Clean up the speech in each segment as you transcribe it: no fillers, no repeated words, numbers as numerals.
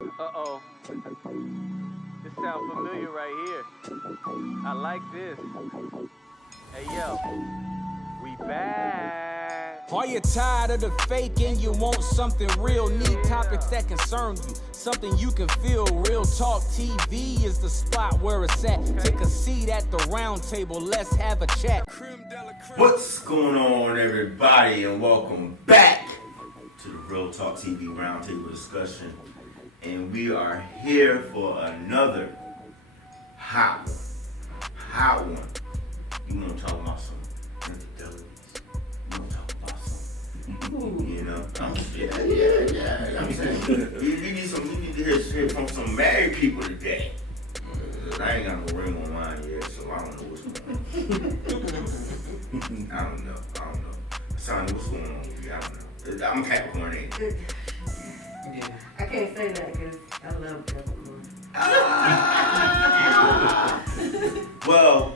Uh-oh. This sounds familiar right here. I like this. Hey, yo. We back. Are you tired of the fake and you want something real? Need topics that concern you, something you can feel. Real Talk TV is the spot where it's at. Take a seat at the round table, let's have a chat. What's going on, everybody, and welcome back to the Real Talk TV Roundtable discussion. And we are here for another hot one. You want to talk about some infidelities? You want to talk about some, you know? Yeah. I'm saying we need to hear from some married people today. I ain't got no ring on mine yet, so I don't know what's going on. I don't know. Sonny, what's going on with you? I don't know. I'm Capricorn, ain't it? Yeah. I can't say that because I love Capricorn. Well,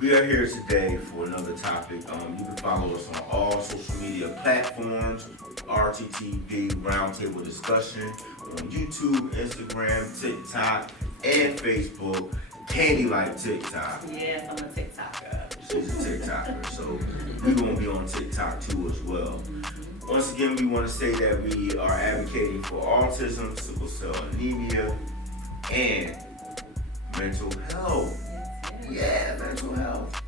we are here today for another topic. You can follow us on all social media platforms, RTTV, Roundtable Discussion, on YouTube, Instagram, TikTok, and Facebook. Candy like TikTok. Yes, I'm a TikToker. She's a TikToker, so we're going to be on TikTok too as well. Once again, we want to say that we are advocating for autism, sickle cell anemia, and mental health. Yeah, mental health.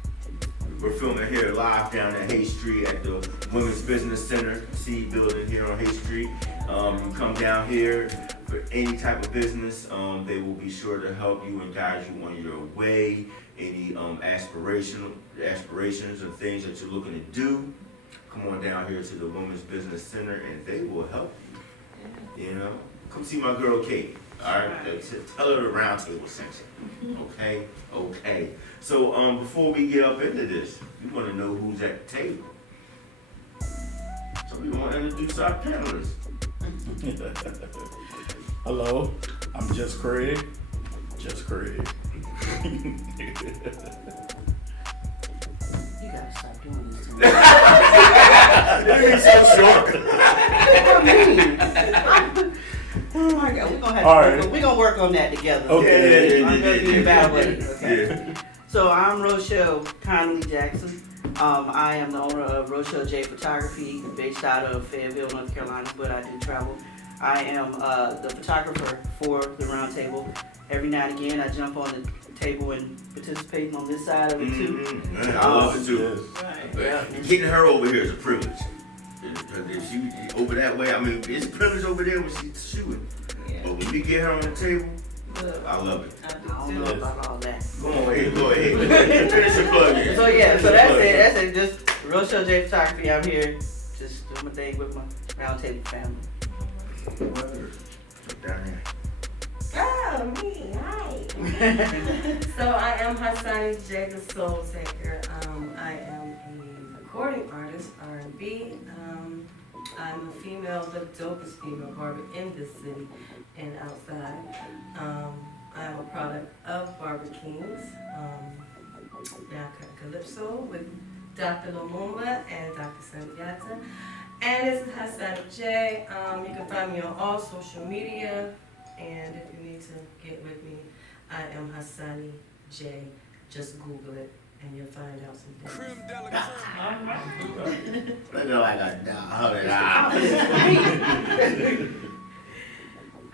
We're filming here live down at Hay Street at the Women's Business Center, C building here on Hay Street. You come down here for any type of business. They will be sure to help you and guide you on your way. Any aspirations and things that you're looking to do, come on down here to the Women's Business Center and they will help you. You know, come see my girl Kate. All right, tell her the Roundtable sent you. Okay. So before we get up into this, we want to know who's at the table. So we want to introduce our panelists. Hello, I'm Just Craig. You gotta stop doing this to me. You're so short. Oh my God, we're gonna have All to we're gonna work on that together. Okay. I'm gonna be a bad way. Okay. Yeah. So I'm Rochelle Connolly Jackson. I am the owner of Rochelle J Photography, based out of Fayetteville, North Carolina, but I do travel. I am the photographer for the Roundtable. Every now and again, I jump on the table and participate on this side of it too. I love it too. Right. Yeah. Getting her over here is a privilege. If she over that way, I mean, it's a privilege over there when she's shooting. Yeah. But when we get her on the table, I love it. I don't know about all that. Go ahead. Finish your plug in. So that's it. Just Rochelle J Photography. I'm here, just doing my thing with my Roundtable family. Down there. Oh, me, hi. So I am Hassani J, the Soul Taker. I am a recording artist, R&B. I'm a female, the dopest female barber in this city and outside. I am a product of Barber Kings, now Calypso with Dr. Lumumba and Dr. Sandiata. And this is Hassani J. You can find me on all social media. And if you need to get with me, I am Hassani J. Just Google it and you'll find out some things. Look like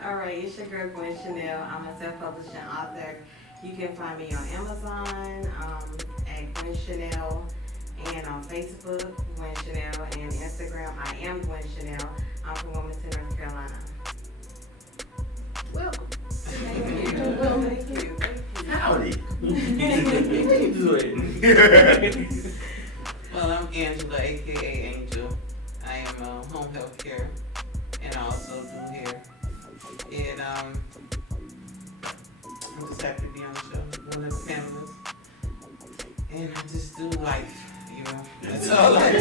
All right, it's your girl Gwen Chanel. I'm a self-publishing author. You can find me on Amazon at Gwen Chanel, and on Facebook, Gwen Chanel, and Instagram, I am Gwen Chanel. I'm from Wilmington, North Carolina. Welcome. Thank you. Well, thank you. howdy. Well, I'm Angela, aka Angel. I am home health care, and I also do hair. And I'm just happy to be on the show, one of the panelists. And I just do life, you know. That's all I do.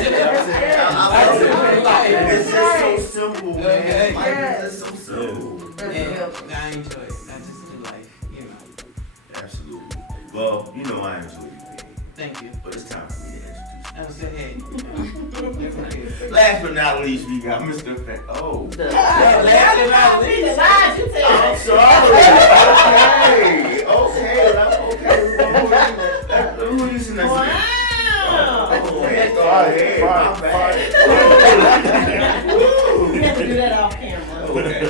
It's just so simple, man. Okay. Life is just so simple. And I enjoy it. I just do life, you know. Absolutely. Well, you know I enjoy you, baby. Thank you. But it's time for me to introduce I was ahead. You know. Last but not least, we got Mr. Oh. Last but not least. Hey, Fire, my bad. We have to do that off camera. Okay.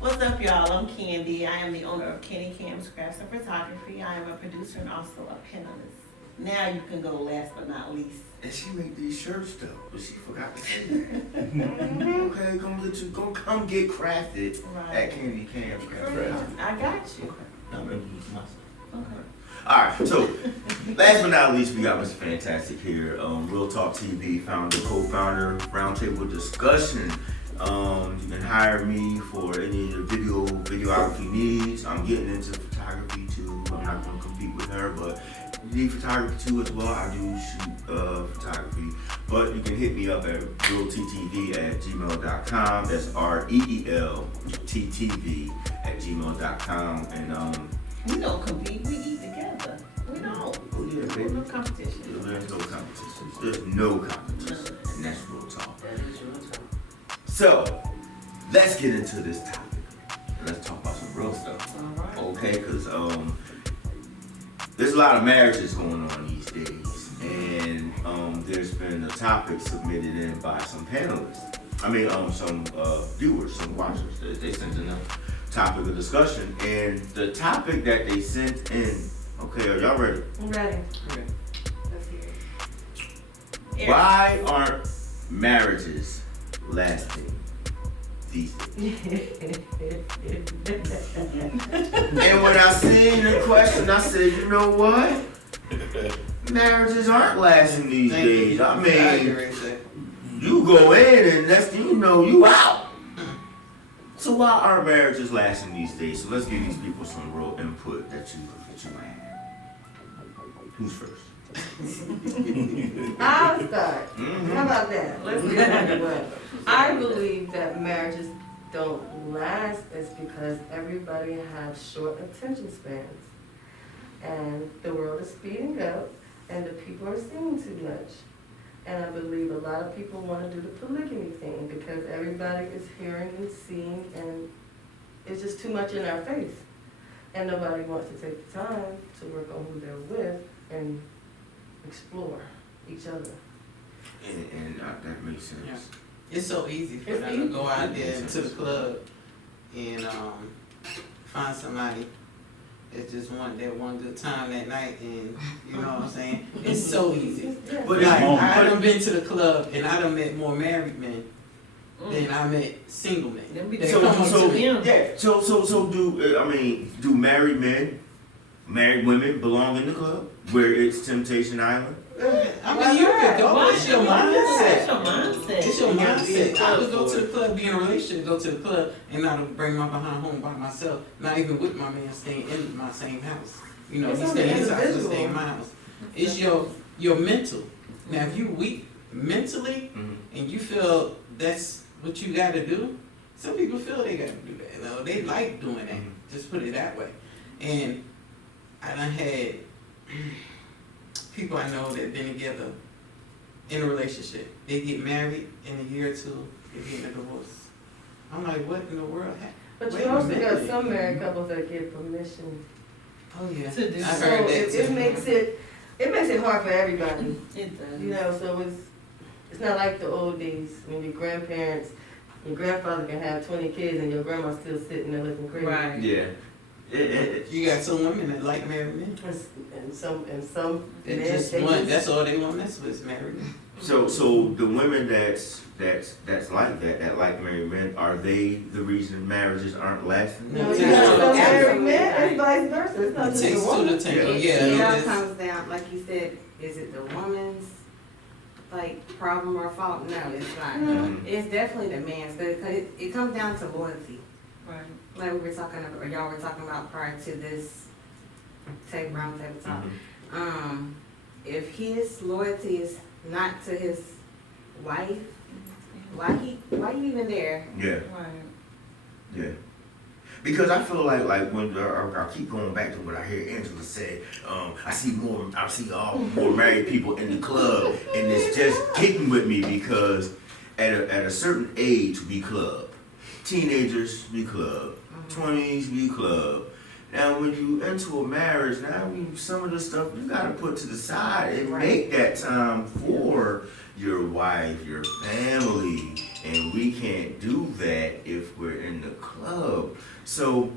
What's up, y'all? I'm Candy. I am the owner of Kenny Cam's Crafts and Photography. I am a producer and also a panelist. Now you can go last but not least. And she make these shirts though, but she forgot to say that. Okay, come get crafted at Candy Cam's Craft. I got you. Okay. Alright, so last but not least, we got Mr. Fantastic here. Real Talk TV founder, co-founder, RoundTable discussion. You can hire me for any of the videography needs. I'm getting into photography too. I'm not gonna compete with her, but you need photography too as well. I do shoot photography. But you can hit me up at realttv@gmail.com. That's REELTTV@gmail.com. And We don't compete, we eat together. We don't. oh yeah, baby. No competition. There's no competition. There's no competition. And that's real talk. That is real talk. So, let's get into this topic. And let's talk about some real stuff. Alright. Okay, because there's a lot of marriages going on these days. And there's been a topic submitted in by some panelists. Some viewers, some watchers. They sent in a topic of discussion. And the topic that they sent in, okay, are y'all ready? I'm ready. Let's hear it. Why aren't marriages lasting these days? And when I seen the question, I said, you know what? Marriages aren't lasting these days. I mean, you go in and next thing you know, you out. So why aren't marriages lasting these days? So let's give these people some real input that you have. Who's first? I'll start. How about that? Let's get underway. I believe that marriages don't last is because everybody has short attention spans. And the world is speeding up and the people are seeing too much. And I believe a lot of people want to do the polygamy thing because everybody is hearing and seeing and it's just too much in our face. And nobody wants to take the time to work on who they're with and explore each other. And that makes sense. Yeah. It's so easy for It's them to easy. go out there to the club and find somebody that just wanted that one good time that night, and you know what I'm saying? It's so easy. But Like, it's- I done been to the club and I done met more married men than I met single men. Them be They the come up So to me. yeah. So do married men, married women belong in the club where it's Temptation Island? I mean, you could go. It's your That's mindset. your mindset. It's your You gotta be in the mindset. I club would go for to it. the club, be in a relationship, go to the club, and not bring my behind home by myself. Not even with my man staying in my same house. You know, It's he on stay the in his house, I individual. stay in my house. It's your mental. Now, if you weak mentally and you feel that's what you got to do, some people feel they got to do that. You know, they like doing that. Just put it that way. And I done had people I know that been together in a relationship. They get married in a year or two, they get a divorce. I'm like, what in the world happened? But Wait you a also minute. got some married couples that get permission. Oh yeah, To do I so. heard that it too. makes it hard for everybody. It does. You know, so it's not like the old days when your grandparents, your grandfather can have 20 kids and your grandma's still sitting there looking crazy. Right. Yeah. You got some women that like married men. And some They men, just they want, just- that's all they want mess with is married men. So the women that's like that like married men, are they the reason marriages aren't lasting? No, It you takes got two some to married tango. men, it's vice versa. It's not It just takes the two woman. to tango, It yeah. all It's- comes down, like you said, is it the woman's problem or fault? No, it's not. Mhm. It's definitely the man's, because it comes down to loyalty. Right. Like we were talking about, or y'all were talking about prior to this round table talk. If his loyalty is not to his wife, why you even there? Yeah. Right. Yeah. Because I feel like when I keep going back to what I hear Angela say, I see more married people in the club, and it's just getting with me because at a certain age we club, teenagers we club, 20s we club, Now, when you into a marriage, now some of the stuff you gotta put to the side and make that time for your wife, your family, and we can't do that if we're in the club. So,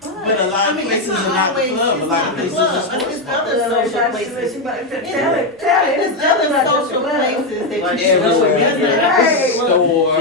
But a lot of places are not the club. A lot of places are sports It's bars. other social places. Tell it. There's other social places that Like you can go everywhere. in. Right. Store.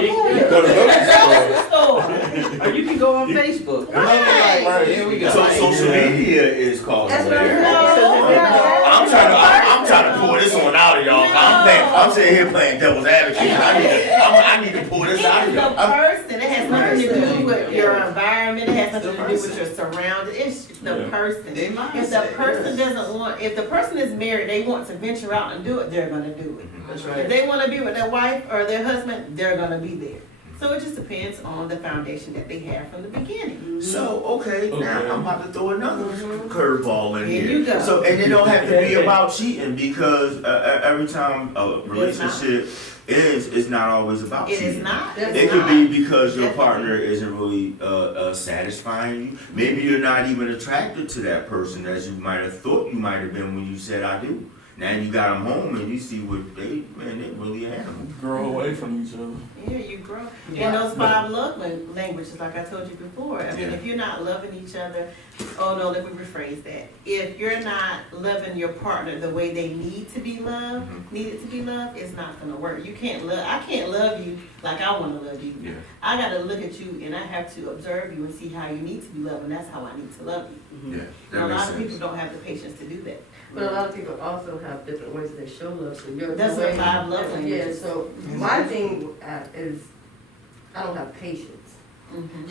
Go to the Store. Or you can go on Facebook. Right. Here we go. so social media is causing That's what I'm that. saying. I'm trying to pull this one out of y'all. I'm sitting here playing devil's advocate. I need to pull this out of The y'all. person, it has nothing to do with your environment, it has nothing to do with your surroundings, it's the person. They mindset, If the person yes. doesn't want, if the person is married, they want to venture out and do it, they're gonna do it. That's If right. they wanna be with their wife or their husband, they're gonna be there. So it just depends on the foundation that they have from the beginning. So, okay, now I'm about to throw another curveball in Here here. you go. So, and it don't have to be about cheating because every time a relationship is not always about It cheating. is not. It could be because your partner isn't really satisfying you. Maybe you're not even attracted to that person as you might have thought you might have been when you said I do. Now you got them home and you see what they really animals. grow away from each other. Yeah, you grow. And those 5 love languages, like I told you before, I mean, Yeah. if you're not loving each other, oh no, let me rephrase that. If you're not loving your partner the way they need to be loved, needed to be loved, it's not gonna work. You can't love, I can't love you like I wanna love you. Yeah. I gotta look at you and I have to observe you and see how you need to be loved, and that's how I need to love you. Yeah, And that a makes lot of people sense. don't have the patience to do that. But a lot of people also have different ways they show love. So you're That's what 5 love Yeah, languages. so my thing is, I don't have patience.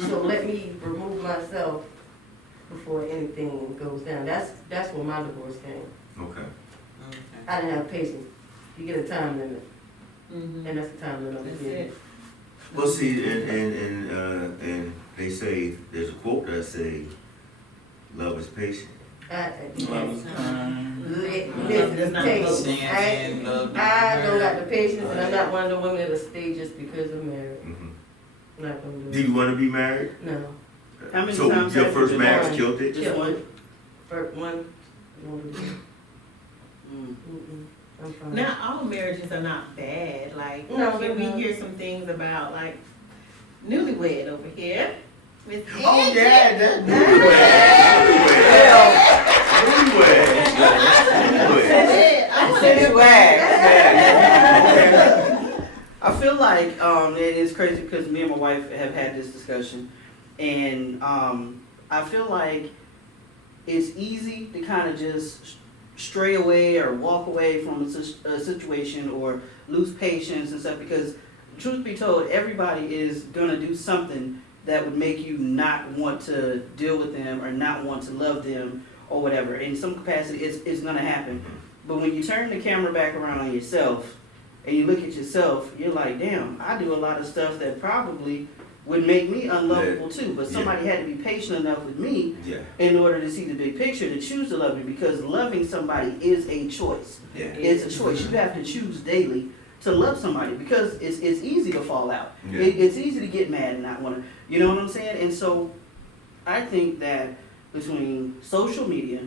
So let me remove myself before anything goes down. That's where my divorce came. Okay. I didn't have patience. You get a time limit, and that's the time limit. That's it. Well, see, and they say there's a quote that say, "Love is patient." Listen, not patience. Stand, love, I don't got the patience, and I'm not one of the women that'll stay just because I'm married. Mhm. I'm not gonna do Do it. you want to be married? No. How many So times your have you first been marriage married? killed it? Just one? First one. Won't do it. Mm. I'm fine. Not all marriages are not bad. Like, No, can they're we not. hear some things about like newlywed over here? Miss Oh Angie? yeah, that I feel like it is crazy because me and my wife have had this discussion, and I feel like it's easy to kind of just stray away or walk away from a situation or lose patience and stuff because, truth be told, everybody is gonna do something that would make you not want to deal with them or not want to love them or whatever. In some capacity, it's gonna happen. But when you turn the camera back around on yourself and you look at yourself, you're like, damn, I do a lot of stuff that probably would make me unlovable too. But somebody had to be patient enough with me Yeah. in order to see the big picture, to choose to love me, because loving somebody is a choice. Yeah. It's a choice. You have to choose daily to love somebody because it's easy to fall out. Yeah. It's easy to get mad and not want to, you know what I'm saying? And so I think that between social media,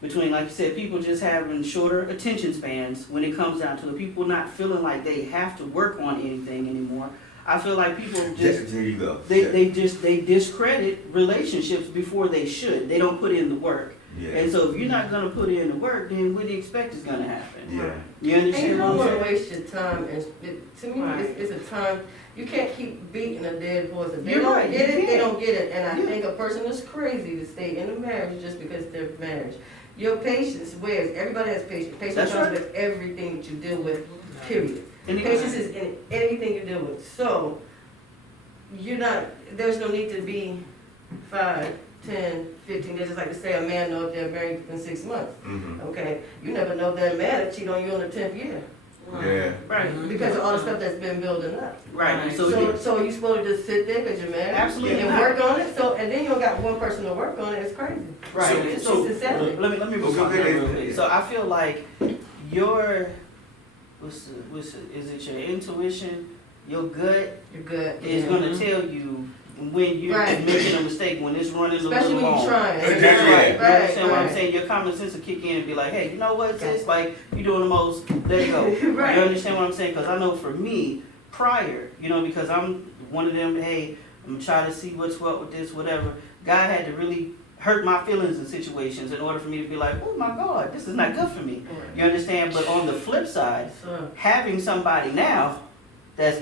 between, like you said, people just having shorter attention spans when it comes down to it, people not feeling like they have to work on anything anymore. I feel like people just, There you go. they discredit relationships before they should. They don't put in the work. Yeah. And so if you're not gonna put in the work, then what do you expect is gonna happen? Yeah. You And you understand what don't I'm want saying? to waste your time. And to me, Right. it's a time. You can't keep beating a dead horse. If they You're don't right, get you it, they can't. don't get it. And I Yeah. think a person is crazy to stay in a marriage just because they're married. Your patience wears. Everybody has patience. Patience That's comes right. with everything that you deal with, period. And Patience is in anything you deal with. So, there's no need to be 5, 10, 15 days. Just like to say a man knows they're married in 6 months. Mm-hmm. Okay? You never know if that man will cheat on you on the 10th year. Yeah. Right, Because of all the stuff that's been building up. right. So you supposed to just sit there because you're married? Absolutely And not. work on it? And then you don't got one person to work on it, it's crazy. Right. So- It's insanity. let me respond to that real quick. So I feel like your is it your intuition, your gut You're good. is Yeah. gonna tell you when you're Right. making a mistake, when it's running a Especially little when long. you're trying. Exactly. You Right, understand what I'm right. saying? Your common sense will kick in and be like, hey, you know what, sis? Like, you're doing the most, let it go. Right. You understand what I'm saying? Because I know for me, prior, because I'm one of them, hey, I'm gonna try to see what's what with this, whatever. God had to really hurt my feelings in situations in order for me to be like, oh my God, this is not good for me. You understand? But on the flip side, So, having somebody now that's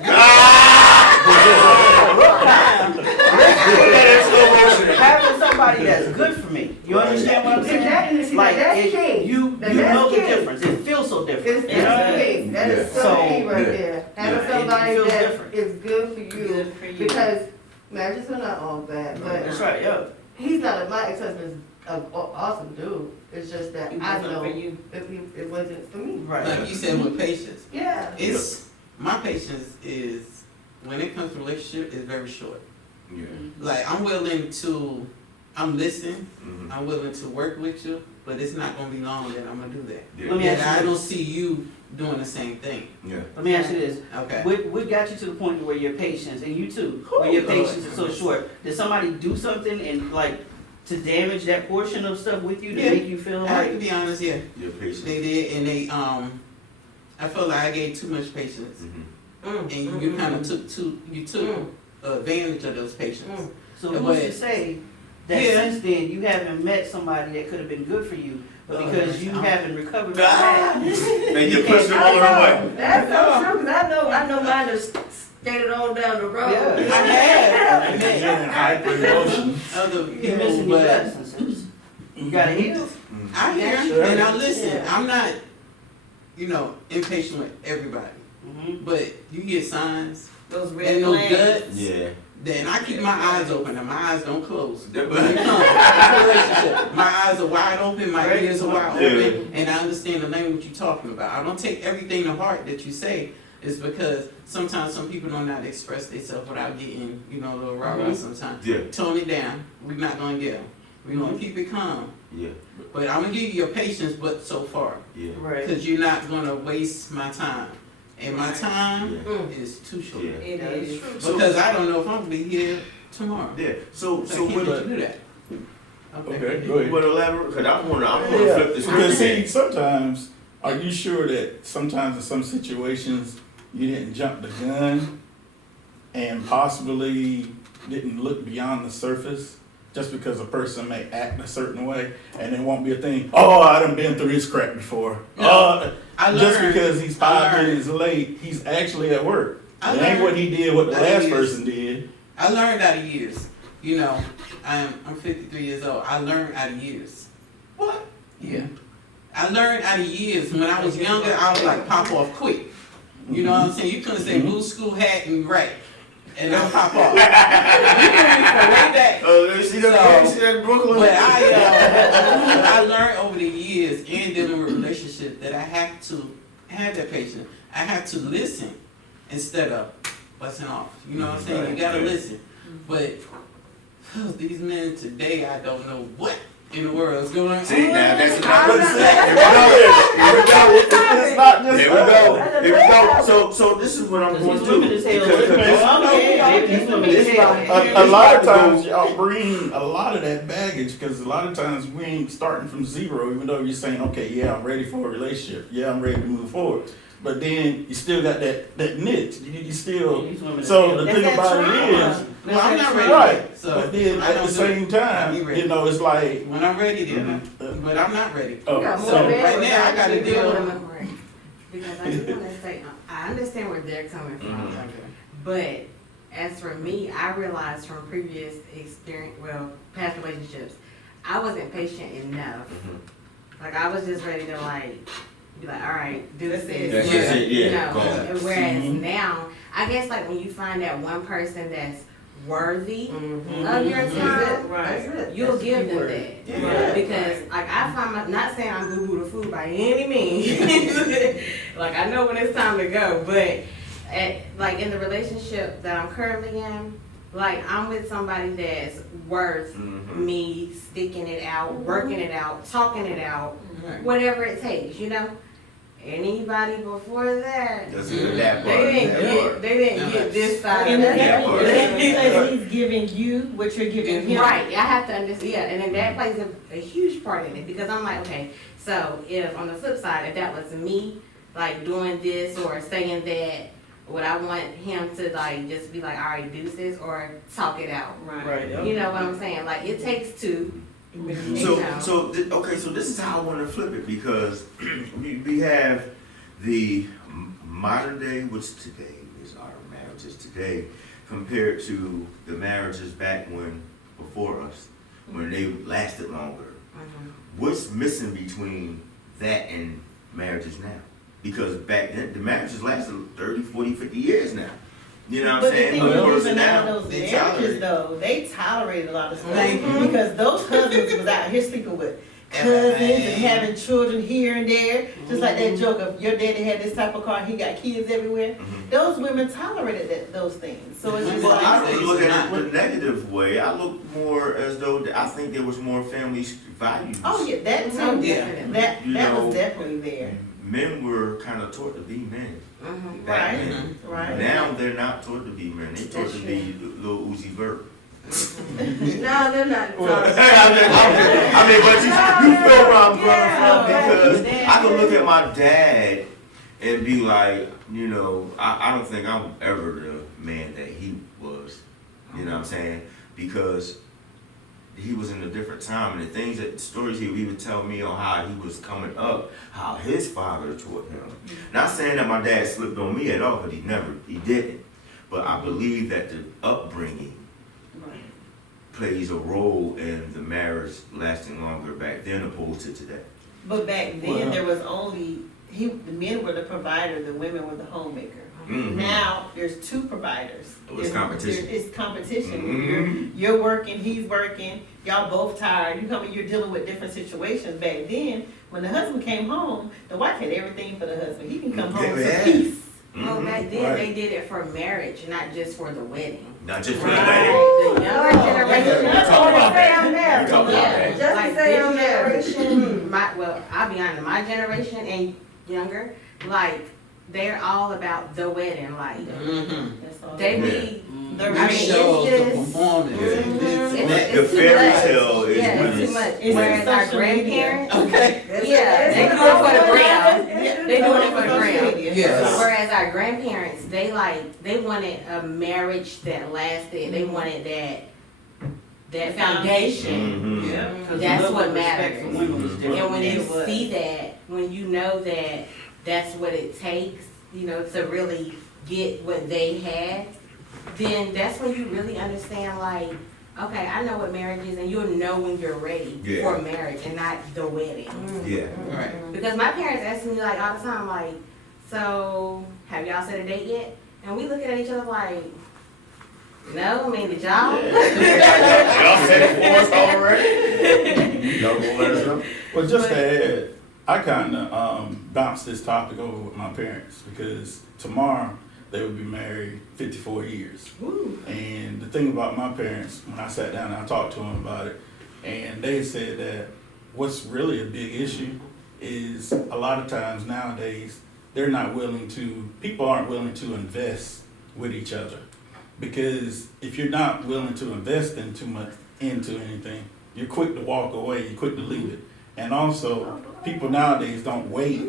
having somebody that's good for me. You understand what I'm saying? Exactly. Like That's it, key. you That's know the key. difference. It feels so different. It's You know what I mean? key. That is so So, key right there. Having yeah, it somebody feels that different. is good for you. Good for you. Because marriages are not all bad, but That's right, yeah. he's not, my ex-husband's an awesome dude. It's just that It I wasn't know for you. it wasn't for me. Right. Like you said with patience, Yeah. it's, my patience is, when it comes to relationship, is very short. Yeah. Like, I'm listening, Mhm. I'm willing to work with you, but it's not gonna be long that I'm gonna do that. Yeah. Let me And ask you I this. don't see you doing the same thing, Yeah. Let me ask you this. okay? What got you to the point where your patience, and you too, where your Lord. patience is so short? Did somebody do something and like to damage that portion of stuff with you to Yeah. make you feel I have to like? be honest, yeah, Your patience. they did, and I felt like I gave too much patience, Mhm. and you kind of took advantage of those patience. So Yeah, who's but- to say that Yeah. since then you haven't met somebody that could have been good for you, but Oh, because you I'm- haven't recovered from Ah! that? And you push them all the way. That's so true, because I know mine just skated on down the road. Yeah. I have, I met Getting hyper emotion. other You're people, missing your but lessons. You gotta heal. I hear That's and I true. listen. Yeah. I'm not, impatient with everybody, Mm-hmm. but you get signs Those red and no flags. guts. Yeah. Then I keep my eyes open and my eyes don't close. Yeah, When it comes to relationship, my eyes are wide open, my Right. ears are wide Yeah. open, and I understand the language you're talking about. I don't take everything to heart that you say. It's because sometimes some people don't know how to express themselves without getting, a little rah-rah sometimes. Yeah. Tone it down. We're not gonna get them. We're gonna keep it calm. Yeah. But I'm gonna give you your patience, but so far. Yeah. Right. Because you're not gonna waste my time. And my time Yeah. is too short. Yeah. It That is is. true. So- Because I don't know if I'm gonna be here tomorrow. Yeah. So So when when did you do that? Okay, go you ahead. want to elaborate? Because I want to Yeah, flip this. because see, sometimes, are you sure that sometimes in some situations, you didn't jump the gun and possibly didn't look beyond the surface? Just because a person may act a certain way, and it won't be a thing, oh, I done been through this crap before. No, I Just learned- because he's I 5 learned- minutes late, he's actually at work. I It ain't what he did, what the that last he is- person did. I learned out of years. I'm 53 years old. I learned out of years. What? Yeah. I learned out of years. When I was younger, I was like pop off quick. You know what I'm saying? You couldn't say blue school hat and rap. And I'll pop off. You knew me from way back. See that? See that Brooklyn? But I learned over the years in dealing with relationships that I have to have that patience. I have to listen instead of busting off. You know what I'm saying? You gotta listen. But these men today, I don't know what in the world is going on. See, now that's But not. see, Here we go. it's not just Here we go. Here we go. So this is what I'm going These to do. women is hell. Because- These women is hell. a lot of times y'all bring a lot of that baggage because a lot of times we ain't starting from zero, even though you're saying, okay, yeah, I'm ready for a relationship. Yeah, I'm ready to move forward. But then you still got that niche. You still. These women is So hell. the That's thing that about it trauma. is, Well, I'm not ready. right. So but then I at don't the do same it. time, You ready. it's like, When I'm ready, then. But I'm not ready. oh, You got more so men right now, I gotta without deal you. Right. Because I do want to say, I understand where they're coming from, but as for me, I realized from previous experience, past relationships, I wasn't patient enough. Like I was just ready to be like, all right, do this. That's just it, yeah, go on. And whereas Mhm. now, I guess like when you find that one person that's worthy Mhm. of your That's time, it. Right. That's it. you'll That's the give key them word. that. Yeah. Because like I find not saying I'm boo boo the food by any means. Like I know when it's time to go, but like in the relationship that I'm currently in, like I'm with somebody that's worth me sticking it out, working it out, talking it out, Right. whatever it takes, Anybody before that, That's that part. they didn't that get part. this side And of that's Yeah, that. part. because he's giving you what you're giving him. Right, I have to understand, yeah, and then that plays a huge part in it, because I'm like, okay, so if, on the flip side, if that was me, like, doing this, or saying that, would I want him to, like, just be like, all right, do this, or talk it out? Right. You know what I'm saying, like, it takes two. So this is how I want to flip it, because we have the modern day, which today is our marriages today, compared to the marriages back before us, when they lasted longer. What's missing between that and marriages now? Because back then, the marriages lasted 30, 40, 50 years now. You know what I'm But the saying? thing But is, versus even now, out of those they marriages tolerate. though, they tolerated a lot of stuff. Thank you. Because those husbands was out here sleeping with cousins and having children here and there. Just like that joke of your daddy had this type of car, he got kids everywhere. Those women tolerated those things. So it's just Well, I like, don't look at it the negative way. I look more as though I think there was more family values. oh yeah, that too. Yeah. That You know, was definitely there. Men were kind of taught to be men. Back Right. then. Right. Now they're not taught to be men. They're taught to be little Uzi Vert. No, they're not. I mean, but you feel where I'm coming from, because I can look at my dad and be like, you know, I don't think I'm ever the man that he was. You know what I'm saying? Because he was in a different time, and the things that stories he would tell me on how he was coming up, how his father taught him. Not saying that my dad slipped on me at all, but he didn't. But I believe that the upbringing plays a role in the marriage lasting longer back then opposed to today. But back then, there was only, the men were the provider, the women were the homemaker. Mhm. Now, there's two providers. Oh, it's competition. It's competition. Mhm. You're working, he's working, y'all both tired, you're dealing with different situations. Back then, when the husband came home, the wife had everything for the husband. He can come home Yeah. to peace. Well, back then, Right. they did it for marriage, not just for the wedding. Not just for the Right. wedding. The younger generation. That's all about that. Yeah, You talk about that. Just like to say this I'm married. generation, I'll be honest, my generation and younger, like, they're all about the wedding, like, That's all. they Yeah. be, The I mean, The ring. shows, the it's just- performance, Yeah. and this and that. The it's too fairy much. tale is Yeah, when it's too it's- much. It's Whereas our social media. grandparents, Okay. yeah, they do it for the gram. They doing it for the gram. Yes. Whereas our grandparents, they wanted a marriage that lasted. They wanted that foundation. Mhm. Yeah. That's what matters. Respect for women was different. And when you It was. see that, when you know that that's what it takes, you know, to really get what they had, then that's when you really understand, like, okay, I know what marriage is, and you'll know when you're ready Yeah. for marriage and not the wedding. Yeah. Right. Because my parents ask me, like, all the time, like, so, have y'all set a date yet? And we looking at each other like, no, I mean, did y'all? Y'all said it for us already? Y'all gonna let us know? Well, just to add, I kind of bounced this topic over with my parents because tomorrow they would be married 54 years. And the thing about my parents, when I sat down and I talked to them about it, and they said that what's really a big issue is a lot of times nowadays people aren't willing to invest with each other. Because if you're not willing to invest in too much into anything, you're quick to walk away, you're quick to leave it. And also, people nowadays don't wait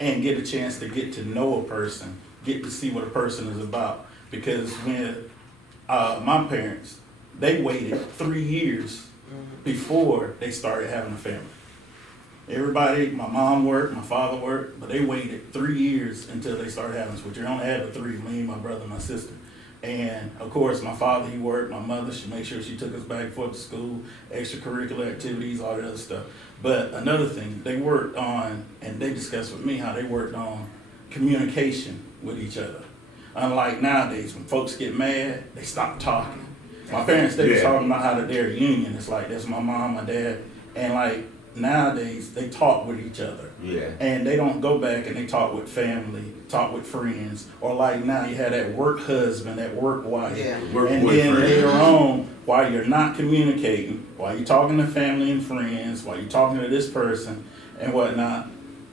and get a chance to get to know a person, get to see what a person is about. Because when my parents, they waited 3 years before they started having a family. Everybody, my mom worked, my father worked, but they waited 3 years until they started having us, which you only had 3, me, my brother, and my sister. And of course, my father, he worked, my mother, she made sure she took us back and forth to school, extracurricular activities, all that other stuff. But another thing, they worked on, and they discussed with me how they worked on communication with each other. Unlike nowadays, when folks get mad, they stop talking. My parents, they was talking about how they're a union. It's like, that's my mom, my dad. And like, nowadays, they talk with each other. Yeah. And they don't go back and they talk with family, talk with friends, or like now you have that work husband, that work wife. Yeah. Work And boyfriend. then later on, while you're not communicating, while you're talking to family and friends, while you're talking to this person and whatnot,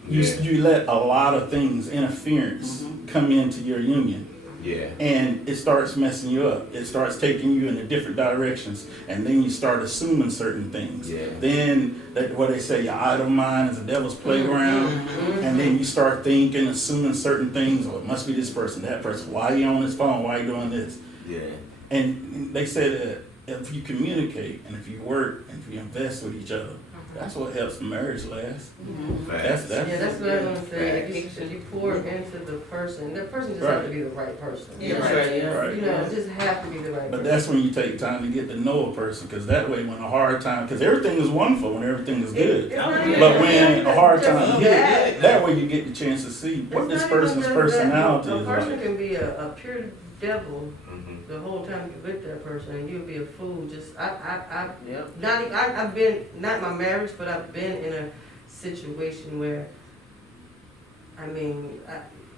You let a lot of things, interference, come into your union. Yeah. And it starts messing you up. It starts taking you in different directions, and then you start assuming certain things. Yeah. Then what they say, your idle mind is a devil's playground, and then you start thinking, assuming certain things. Oh, it must be this person, that person. Why are you on this phone? Why are you doing this? Yeah. And they say that if you communicate and if you work and if you invest with each other, that's what helps marriage last. That's Yeah, that's what I'm gonna say. Facts. If you pour into the person just Right. have to be the right person. Yeah, right, yeah. Right. You know, it just have to be the right But person. that's when you take time to get to know a person, because that way when a hard time, because everything is wonderful when everything is good. But when a hard time hits, that way you get the chance to see what this person's personality A is person like. can be a pure devil Mm-hmm. the whole time you're with that person, and you'll be a fool. Yep. I've been, not my marriage, but I've been in a situation where, I mean,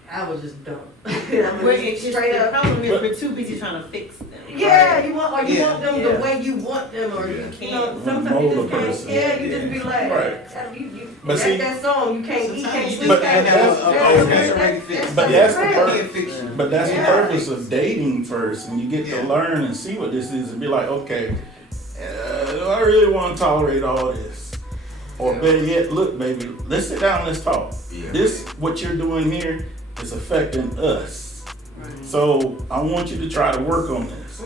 I was just dumb. I Well, was it's just just straight the up. problem is we're too busy trying to fix them. Yeah, you want them Yeah. the way you want them, or Yeah. you know, Mold sometimes you a just can't. person. Yeah, you just be like, Right. you But that, see- that song, you can't eat, can't sleep. But can't- that's- But that's the real. purpose. But that's the Yeah. purpose of dating first, and you get to learn and see what this is, and be like, okay, do I really want to tolerate all this? Or better yet, look, baby, let's sit down, let's talk. Yeah. This, what you're doing here, is affecting us. So I want you to try to work on this.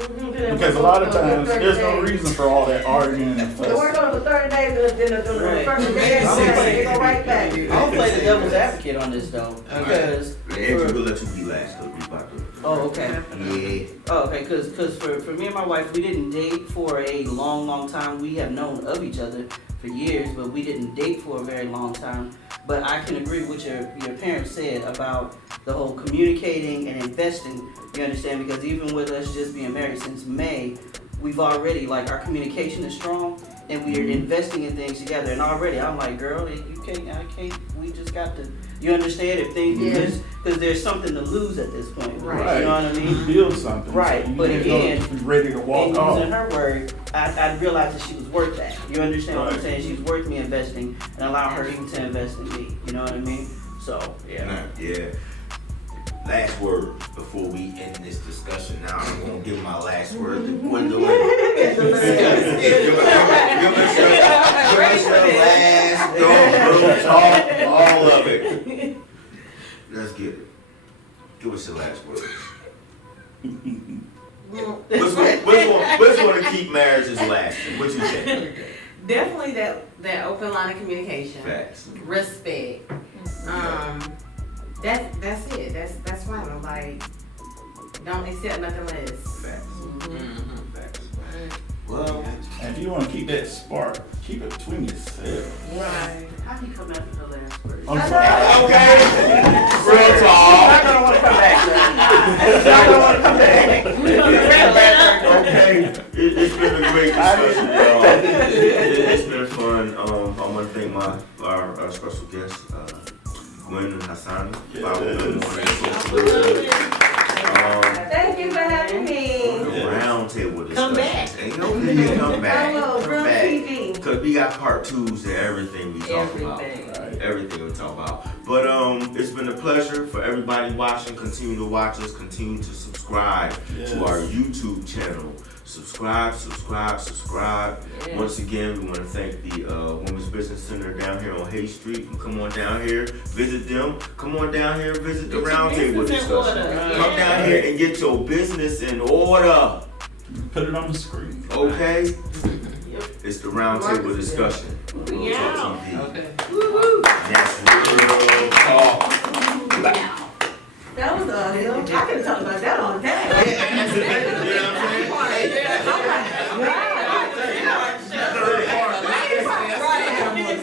Because a lot of times, there's no reason for all that arguing and They work fussing. on it for 30 days, then the Right. first day, they go right back. I'm gonna play the devil's advocate on this though, because Andrew, we'll let you be last because we about to. oh, okay. Yeah. Oh, okay, cause for me and my wife, we didn't date for a long time. We have known of each other for years, but we didn't date for a very long time. But I can agree with your parents said about the whole communicating and investing. You understand? Because even with us just being married since May, we've already, like, our communication is strong, and we are investing in things together. And already, I'm like, girl, I can't. We just got to. You understand? If things, because there's something to lose at this point. Right. You know what I mean? You build something. Right, So you but ain't again, gonna be ready to walk And off. using her word, I realized that she was worth that. You understand what I'm Right. saying? She's worth me investing and allow her to invest in me. You know what I mean? So, yeah. Nah, yeah. Last word before we end this discussion. Now I'm gonna give my last word to Gwendolyn. Give us your last word. Talk, all of it. Let's get it. Give us your last word. What's going to keep marriages lasting? What you think? Definitely that open line of communication. Facts. Respect. That's it. That's why I'm like, don't accept nothing less. Facts. Mm-hmm. Facts. Well, And if you want to keep that spark, keep it between yourselves. Right. How do you come after the last word? I'm sorry. okay. Real I'm talk. not gonna want to come back. I'm not gonna want to come back. Okay. It's been a great discussion, y'all. It's been fun. I want to thank our special guest, Gwen and Hassani. Thank you for having me. RoundTable discussion. Come back. Ain't no need, come back. Hello, Come Real back. TV. Because we got part twos to everything we talk about. Everything we talk about. But it's been a pleasure for everybody watching. Continue to watch us. Continue to subscribe to our YouTube channel. Subscribe. Yeah. Once again, we want to thank the Women's Business Center down here on Hay Street. Come on down here, visit them. Come on down here, visit the RoundTable discussion. Come down here and get your business in order. Put it on the screen. Okay? It's the RoundTable discussion. Yeah. TV. Okay. That's real talk. That was awesome. I could have talked about that all day. You know what I'm saying?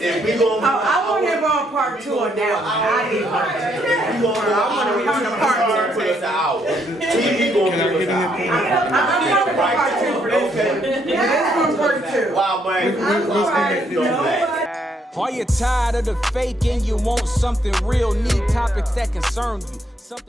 If we gonna I want to go on part 2 on that one. I need part 2. I want to come to part 2 for us an hour. TV gonna give us an hour. I'm coming for part 2 for this one. Yeah, this one's part 2. Wow, man. Are you tired of the fake and you want something real? Need topics that concern you. Something